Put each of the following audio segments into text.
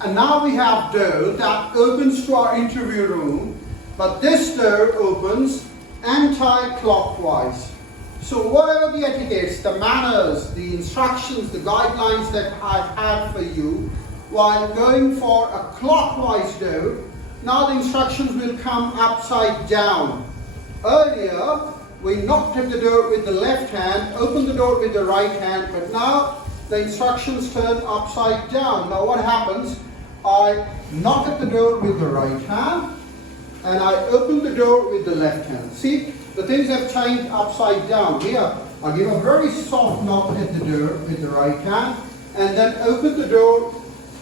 And now we have door that opens to our interview room, but this door opens anti-clockwise. So whatever the etiquettes, the manners, the instructions, the guidelines that I've had for you while going for a clockwise door, now the instructions will come upside down. Earlier, we knocked at the door with the left hand, opened the door with the right hand, but now the instructions turn upside down. Now what happens? I knock at the door with the right hand and I open the door with the left hand. See, the things have changed upside down. Here, I give a very soft knock at the door with the right hand and then open the door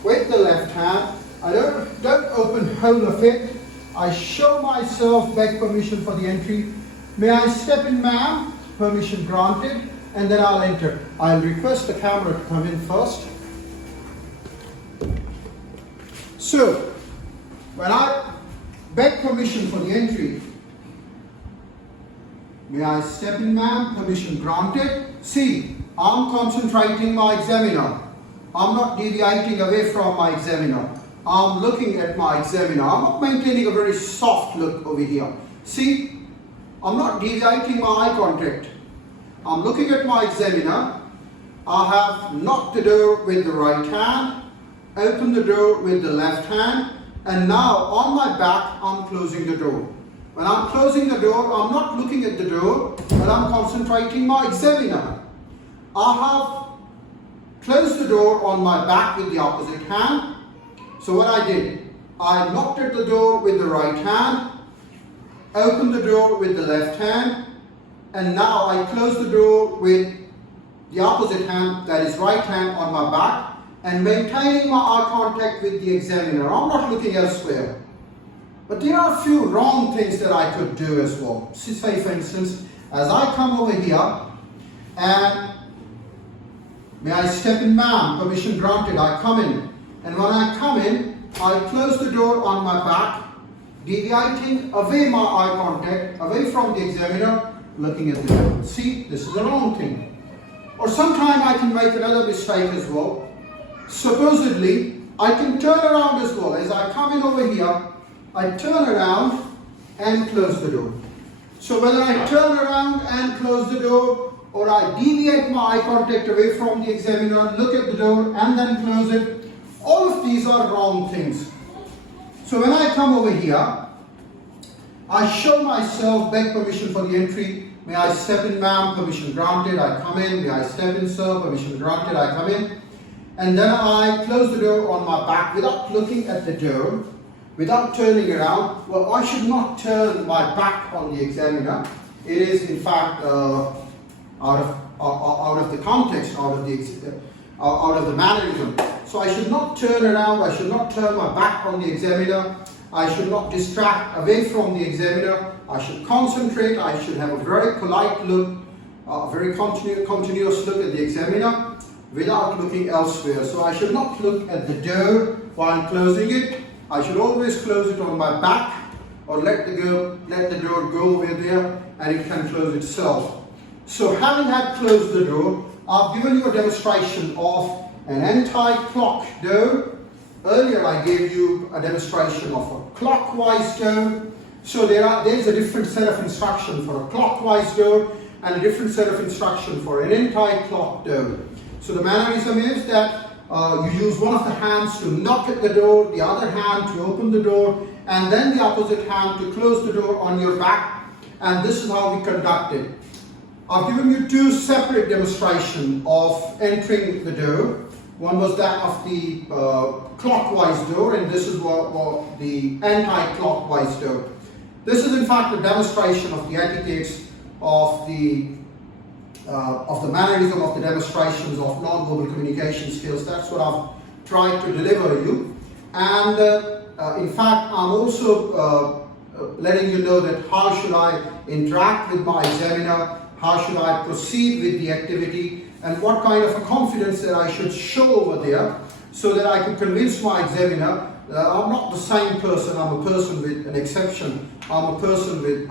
with the left hand. I don't open whole of it. I show myself, beg permission for the entry. May I step in, ma'am? Permission granted. And then I'll enter. I'll request the camera to come in first. So, when I beg permission for the entry, may I step in, ma'am? Permission granted. See, I'm concentrating my examiner. I'm not deviating away from my examiner. I'm looking at my examiner. I'm not maintaining a very soft look over here. See, I'm not deviating my eye contact. I'm looking at my examiner. I have knocked the door with the right hand, opened the door with the left hand, and now on my back, I'm closing the door. When I'm closing the door, I'm not looking at the door, but I'm concentrating my examiner. I have closed the door on my back with the opposite hand. So what I did, I knocked at the door with the right hand, opened the door with the left hand, and now I close the door with the opposite hand, that is right hand on my back, and maintaining my eye contact with the examiner. I'm not looking elsewhere. But there are a few wrong things that I could do as well. Say for instance, as I come over here, and may I step in, ma'am? Permission granted. I come in. And when I come in, I close the door on my back, deviating away my eye contact, away from the examiner, looking at the door. See, this is the wrong thing. Or sometimes I can make another mistake as well. Supposedly, I can turn around as well. As I come in over here, I turn around and close the door. So whether I turn around and close the door, or I deviate my eye contact away from the examiner, look at the door and then close it, all of these are wrong things. So when I come over here, I show myself, beg permission for the entry. May I step in, ma'am? Permission granted. I come in. May I step in, sir? Permission granted. I come in. And then I close the door on my back without looking at the door, without turning around. Well, I should not turn my back on the examiner. It is in fact out of the context, out of the mannerism. So I should not turn around. I should not turn my back on the examiner. I should not distract away from the examiner. I should concentrate. I should have a very polite look, a very continuous look at the examiner without looking elsewhere. So I should not look at the door while closing it. I should always close it on my back, or let the door go over there and it can close itself. So having had closed the door, I've given you a demonstration of an anti-clock door. Earlier I gave you a demonstration of a clockwise door. So there's a different set of instruction for a clockwise door and a different set of instruction for an anti-clock door. So the mannerism is that you use one of the hands to knock at the door, the other hand to open the door, and then the opposite hand to close the door on your back. And this is how we conduct it. I've given you two separate demonstrations of entering the door. One was that of the clockwise door, and this is what the anti-clockwise door. This is in fact a demonstration of the etiquettes of the mannerism of the demonstrations of non-verbal communication skills. That's what I've tried to deliver you. And in fact, I'm also letting you know that how should I interact with my examiner, how should I proceed with the activity, and what kind of a confidence that I should show over there so that I can convince my examiner I'm not the same person, I'm a person with an exception, I'm a person with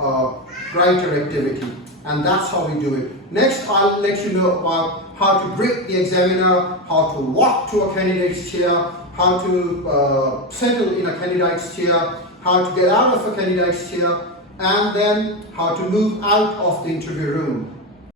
greater activity, and that's how we do it. Next, I'll let you know about how to greet the examiner, how to walk to a candidate's chair, how to settle in a candidate's chair, how to get out of a candidate's chair, and then how to move out of the interview room.